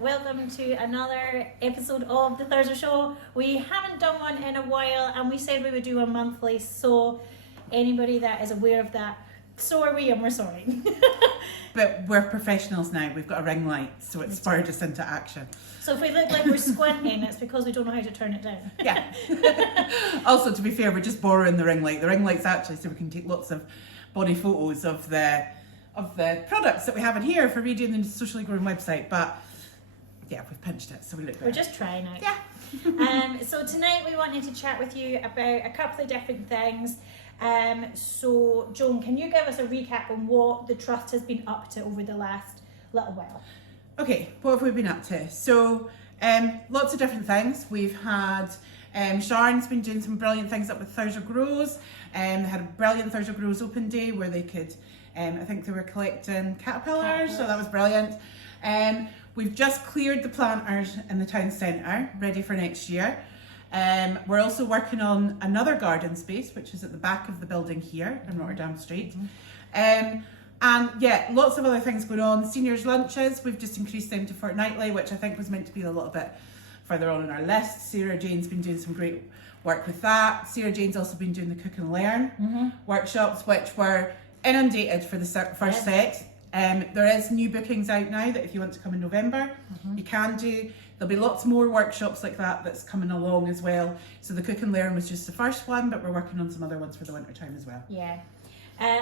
Welcome to another episode of the Thurso Show. We haven't done one in a while and we said we would do one monthly, so anybody that is aware of that, so are we, and we're sorry. But we're professionals now, we've got a ring light, so it spurred us into action. So if we look like we're squinting, it's because we don't know how to turn it down. Yeah. Also, to be fair, we're just borrowing the ring light. The ring light's actually so we can take lots of body photos of the products that we have in here for redoing the socially growing website, but yeah, we've pinched it, so we look better. We're just trying out. Yeah. So tonight we wanted to chat with you about a couple of different things. So Joan, can you give us a recap on what the Trust has been up to over the last little while? Okay, what have we been up to? So, lots of different things. We've had, Sharon's been doing some brilliant things up with Thurso Grows. They had a brilliant Thurso Grows open day where they could, I think they were collecting caterpillars, so that was brilliant. We've just cleared the planters in the town centre, ready for next year. We're also working on another garden space, which is at the back of the building here in Rotterdam Street. And yeah, lots of other things going on. Seniors lunches, we've just increased them to fortnightly, which I think was meant to be a little bit further on in our list. Sarah Jane's been doing some great work with that. Sarah Jane's also been doing the Cook and Learn workshops, which were inundated for the first set. There is new bookings out now that if you want to come in November, you can do. There'll be lots more workshops like that that's coming along as well. So the Cook and Learn was just the first one, but we're working on some other ones for the winter time as well. Yeah.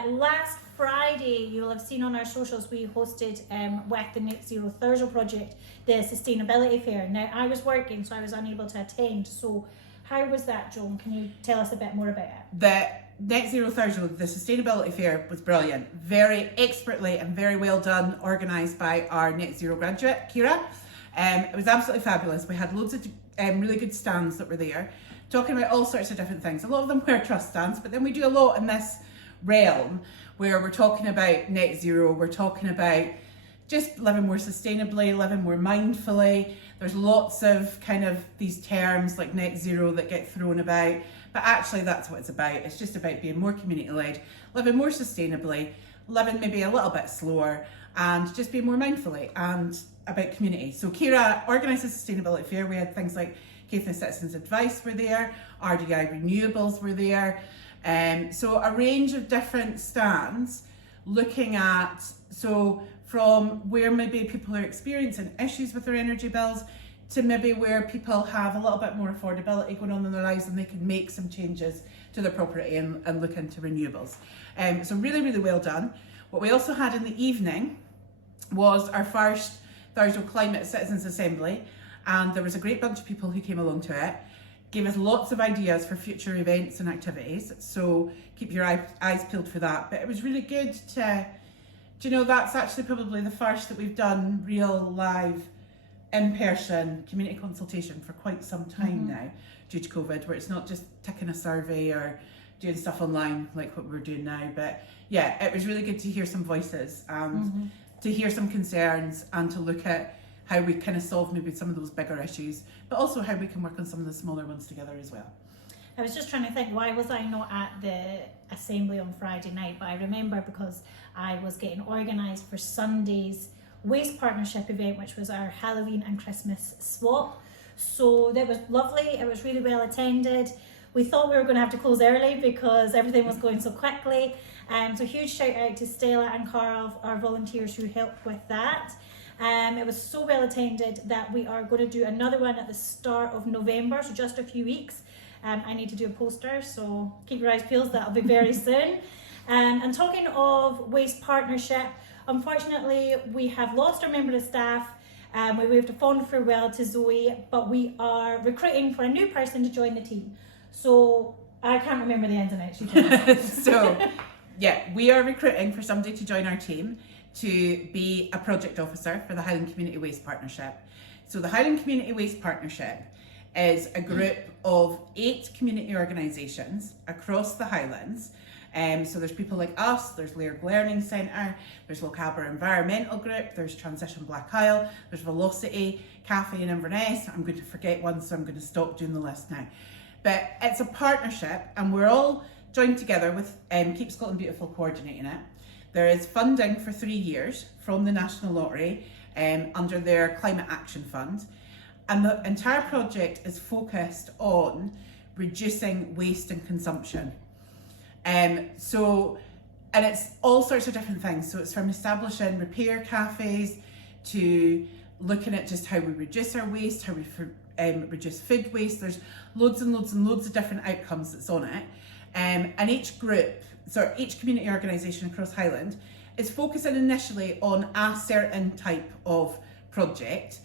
Last Friday, you'll have seen on our socials, we hosted with the Net Zero Thurso project, the sustainability fair. Now, I was working, so I was unable to attend. So how was that, Joan? Can you tell us a bit more about it? The Net Zero Thurso, the sustainability fair, was brilliant. Very expertly and very well done, organised by our Net Zero graduate, Kira. It was absolutely fabulous. We had loads of really good stands that were there, talking about all sorts of different things. A lot of them were trust stands, but then we do a lot in this realm where we're talking about net zero, we're talking about just living more sustainably, living more mindfully. There's lots of kind of these terms like net zero that get thrown about, but actually that's what it's about. It's just about being more community led, living more sustainably, living maybe a little bit slower, and just being more mindfully and about community. So Kira organised a sustainability fair. We had things like Caithness Citizens Advice were there, RDI Renewables were there. So a range of different stands looking at, so from where maybe people are experiencing issues with their energy bills to maybe where people have a little bit more affordability going on in their lives and they can make some changes to their property and look into renewables. So really, really well done. What we also had in the evening was our first Thurso Climate Citizens Assembly, and there was a great bunch of people who came along to it. Gave us lots of ideas for future events and activities, so keep your eyes peeled for that. But it was really good to, do you know, that's actually probably the first that we've done real live in-person community consultation for quite some time now due to COVID, where it's not just ticking a survey or doing stuff online like what we're doing now. But yeah, it was really good to hear some voices and to hear some concerns and to look at how we kind of solve maybe some of those bigger issues, but also how we can work on some of the smaller ones together as well. I was just trying to think, why was I not at the assembly on Friday night? But I remember because I was getting organised for Sunday's Waste Partnership event, which was our Halloween and Christmas swap. So that was lovely. It was really well attended. We thought we were going to have to close early because everything was going so quickly. So huge shout out to Stella and Carl, our volunteers who helped with that. It was so well attended that we are going to do another one at the start of November, so just a few weeks. I need to do a poster, so keep your eyes peeled, that'll be very soon. And talking of Waste Partnership, unfortunately we have lost our member of staff. We waved a fond farewell to Zoe, but we are recruiting for a new person to join the team. So I can't remember the ins and outs. You tell me. So yeah, we are recruiting for somebody to join our team to be a project officer for the Highland Community Waste Partnership. So the Highland Community Waste Partnership is a group of 8 community organisations across the Highlands. So there's people like us, there's Lairg Learning Centre, there's Lochaber Environmental Group, there's Transition Black Isle, there's Velocity, Cafe in Inverness. I'm going to forget one, so I'm going to stop doing the list now. But it's a partnership and we're all joined together with Keep Scotland Beautiful coordinating it. There is funding for 3 years from the National Lottery under their Climate Action Fund. And the entire project is focused on reducing waste and consumption. And it's all sorts of different things. So it's from establishing repair cafes to looking at just how we reduce our waste, how we reduce food waste. There's loads and loads and loads of different outcomes that's on it. And each community organisation across Highland is focusing initially on a certain type of project,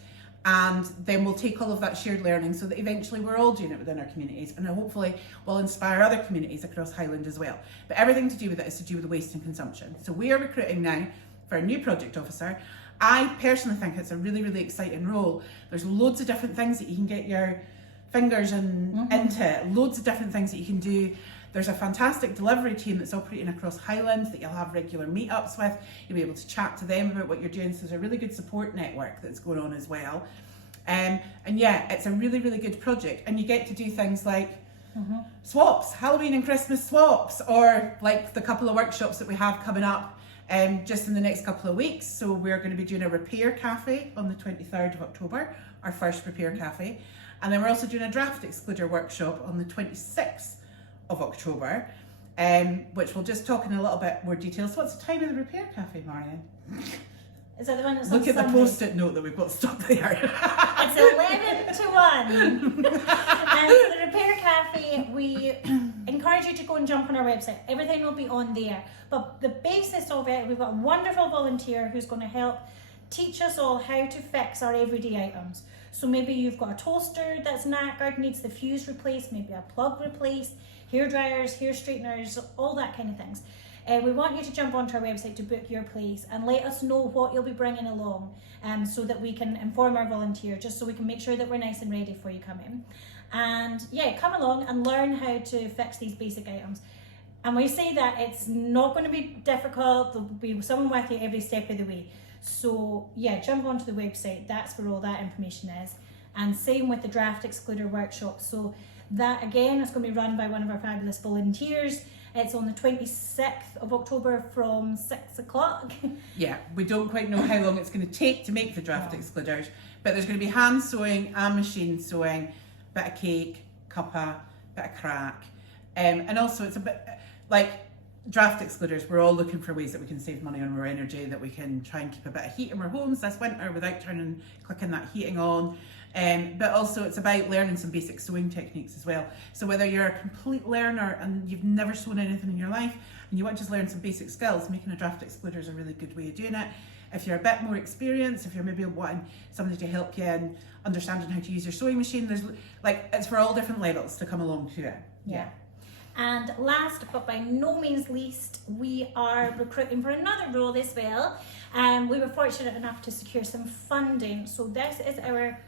and then we'll take all of that shared learning so that eventually we're all doing it within our communities, and hopefully will inspire other communities across Highland as well. But everything to do with it is to do with the waste and consumption. So we are recruiting now for a new project officer. I personally think it's a really, really exciting role. There's loads of different things that you can get your fingers into, loads of different things that you can do. There's a fantastic delivery team that's operating across Highland that you'll have regular meetups with. You'll be able to chat to them about what you're doing. So there's a really good support network that's going on as well. And yeah, it's a really, really good project. And you get to do things like swaps, Halloween and Christmas swaps, or like the couple of workshops that we have coming up just in the next couple of weeks. So we're going to be doing a repair cafe on the 23rd of October, our first repair cafe. And then we're also doing a draft excluder workshop on the 26th of October, which we'll just talk in a little bit more detail. So what's the time of the repair cafe, Marion? Is that the one that's Look on at Sunday? the post-it note that we've got stuck there. It's 11 to 1. And the Repair Cafe, we encourage you to go and jump on our website. Everything will be on there. But the basis of it, we've got a wonderful volunteer who's going to help teach us all how to fix our everyday items. So maybe you've got a toaster that's knackered, needs the fuse replaced, maybe a plug replaced, hair dryers, hair straighteners, all that kind of things. We want you to jump onto our website to book your place and let us know what you'll be bringing along, so that we can inform our volunteer, just so we can make sure that we're nice and ready for you come in. And yeah, come along and learn how to fix these basic items. And we say that it's not going to be difficult. There'll be someone with you every step of the way. So yeah, jump onto the website. That's where all that information is. And same with the draft excluder workshop. So that again is going to be run by one of our fabulous volunteers. It's on the 26th of October from 6 o'clock. Yeah, we don't quite know how long it's going to take to make the draft excluders, but there's going to be hand sewing and machine sewing, bit of cake, cuppa, bit of crack, and also it's a bit like draft excluders. We're all looking for ways that we can save money on our energy, that we can try and keep a bit of heat in our homes this winter without clicking that heating on. But also it's about learning some basic sewing techniques as well. So whether you're a complete learner and you've never sewn anything in your life and you want to just learn some basic skills, making a draft excluder is a really good way of doing it. If you're a bit more experienced, if you're maybe wanting somebody to help you in understanding how to use your sewing machine, there's it's for all different levels to come along to it. Yeah. And last but by no means least, we are recruiting for another role as well. We were fortunate enough to secure some funding. So this is our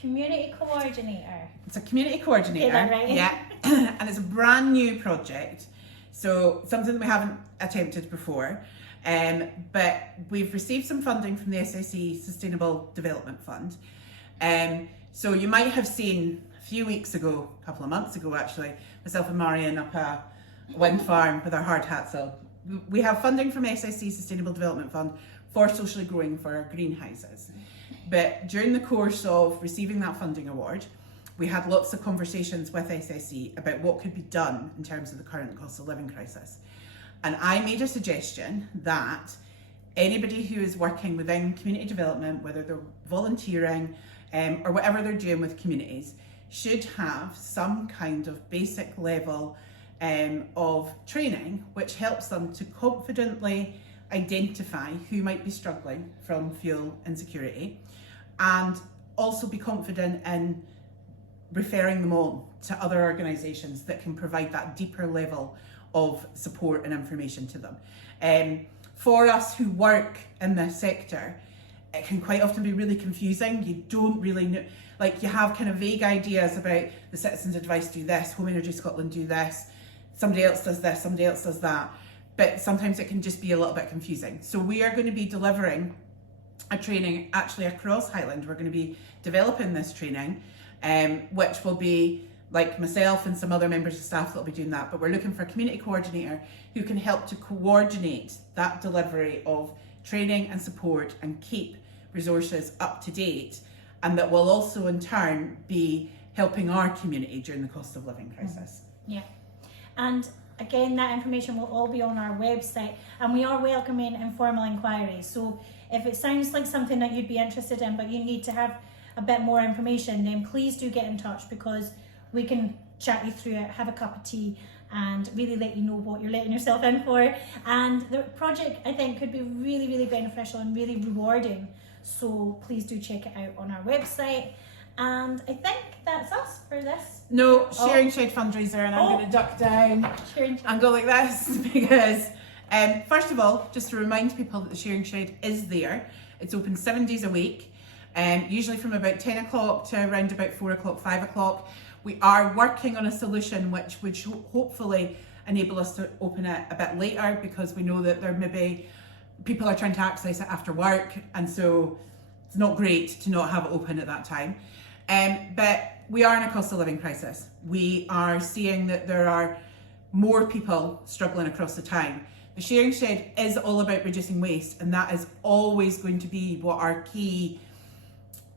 community coordinator. It's a community coordinator. Is that right? Yeah. And it's a brand new project. So something that we haven't attempted before. But we've received some funding from the SSE Sustainable Development Fund. So you might have seen a few weeks ago, a couple of months ago actually, myself and Marion up a wind farm with our hard hats on. We have funding from SSE Sustainable Development Fund for socially growing for our greenhouses. But during the course of receiving that funding award, we had lots of conversations with SSE about what could be done in terms of the current cost of living crisis. And I made a suggestion that anybody who is working within community development, whether they're volunteering or whatever they're doing with communities, should have some kind of basic level of training which helps them to confidently identify who might be struggling from fuel insecurity, and also be confident in referring them on to other organisations that can provide that deeper level of support and information to them. For us who work in this sector, it can quite often be really confusing. You don't really know, you have kind of vague ideas about the Citizens Advice do this, Home Energy Scotland do this, somebody else does this, somebody else does that. But sometimes it can just be a little bit confusing. So we are going to be delivering a training actually across Highland. We're going to be developing this training, which will be like myself and some other members of staff that will be doing that. But we're looking for a community coordinator who can help to coordinate that delivery of training and support and keep resources up to date, and that will also in turn be helping our community during the cost of living crisis. Yeah. And again, that information will all be on our website, and we are welcoming informal inquiries. So if it sounds like something that you'd be interested in, but you need to have a bit more information, then please do get in touch, because we can chat you through it, have a cup of tea, and really let you know what you're letting yourself in for. And the project, I think, could be really, really beneficial and really rewarding. So please do check it out on our website. And I think that's us for this. No, Sharing Shed fundraiser, and I'm going to duck down and go like this because, first of all, just to remind people that the Sharing Shed is there. It's open 7 days a week, usually from about 10 o'clock to around about 4 o'clock, 5 o'clock. We are working on a solution which would hopefully enable us to open it a bit later, because we know that there may be people are trying to access it after work, and so it's not great to not have it open at that time. But we are in a cost of living crisis. We are seeing that there are more people struggling across the town. The Sharing Shed is all about reducing waste, and that is always going to be what our key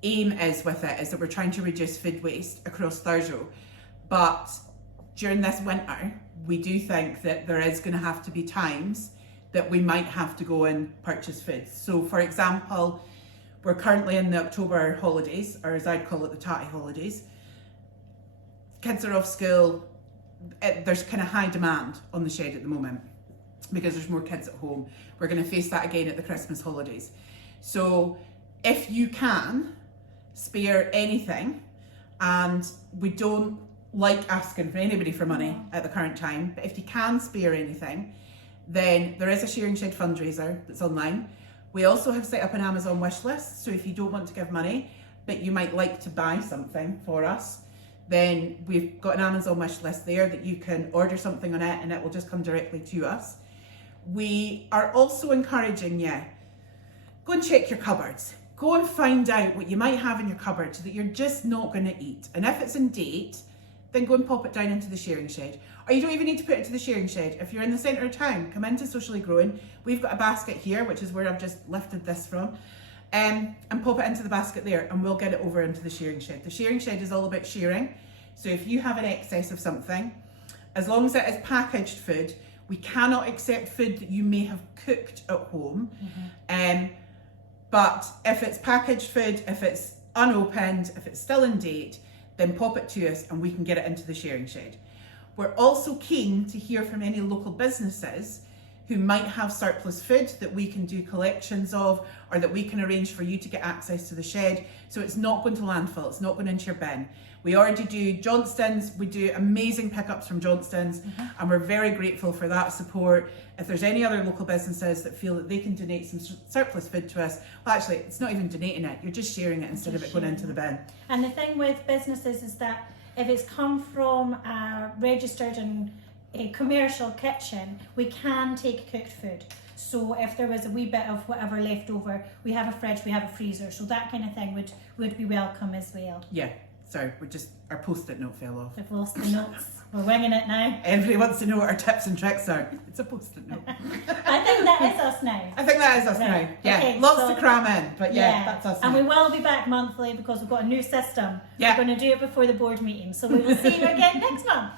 aim is with it, is that we're trying to reduce food waste across Thurso. But during this winter, we do think that there is going to have to be times that we might have to go and purchase food. So for example, we're currently in the October holidays, or as I'd call it, the tatty holidays. Kids are off school. There's kind of high demand on the shed at the moment because there's more kids at home. We're going to face that again at the Christmas holidays. So if you can spare anything, and we don't like asking for anybody for money at the current time, but if you can spare anything, then there is a Sharing Shed fundraiser that's online. We also have set up an Amazon wish list, so if you don't want to give money, but you might like to buy something for us, then we've got an Amazon wish list there that you can order something on it and it will just come directly to us. We are also encouraging you, go and check your cupboards. Go and find out what you might have in your cupboard that you're just not going to eat. And if it's in date, then go and pop it down into the Sharing Shed. Or you don't even need to put it to the Sharing Shed. If you're in the centre of town, come into Socially Growing. We've got a basket here, which is where I've just lifted this from, and pop it into the basket there, and we'll get it over into the Sharing Shed. The Sharing Shed is all about sharing. So if you have an excess of something, as long as it is packaged food, we cannot accept food that you may have cooked at home. But if it's packaged food, if it's unopened, if it's still in date, then pop it to us and we can get it into the Sharing Shed. We're also keen to hear from any local businesses who might have surplus food that we can do collections of, or that we can arrange for you to get access to the shed. So it's not going to landfill, it's not going into your bin. We already do Johnston's, we do amazing pickups from Johnston's, and we're very grateful for that support. If there's any other local businesses that feel that they can donate some surplus food to us, well actually it's not even donating it, you're just sharing it instead of it going into the bin. And the thing with businesses is that if it's come from a registered and a commercial kitchen, we can take cooked food. So if there was a wee bit of whatever left over, we have a fridge, we have a freezer, so that kind of thing would be welcome as well. Yeah, sorry, our post-it note fell off. We've lost the notes. We're winging it now. Everybody wants to know what our tips and tricks are. It's a post-it note. I think that is us now. I think that is us now. Yeah, okay, lots to cram in, but yeah, that's us now. And we will be back monthly because we've got a new system. Yeah. We're going to do it before the board meeting, so we will see you again next month.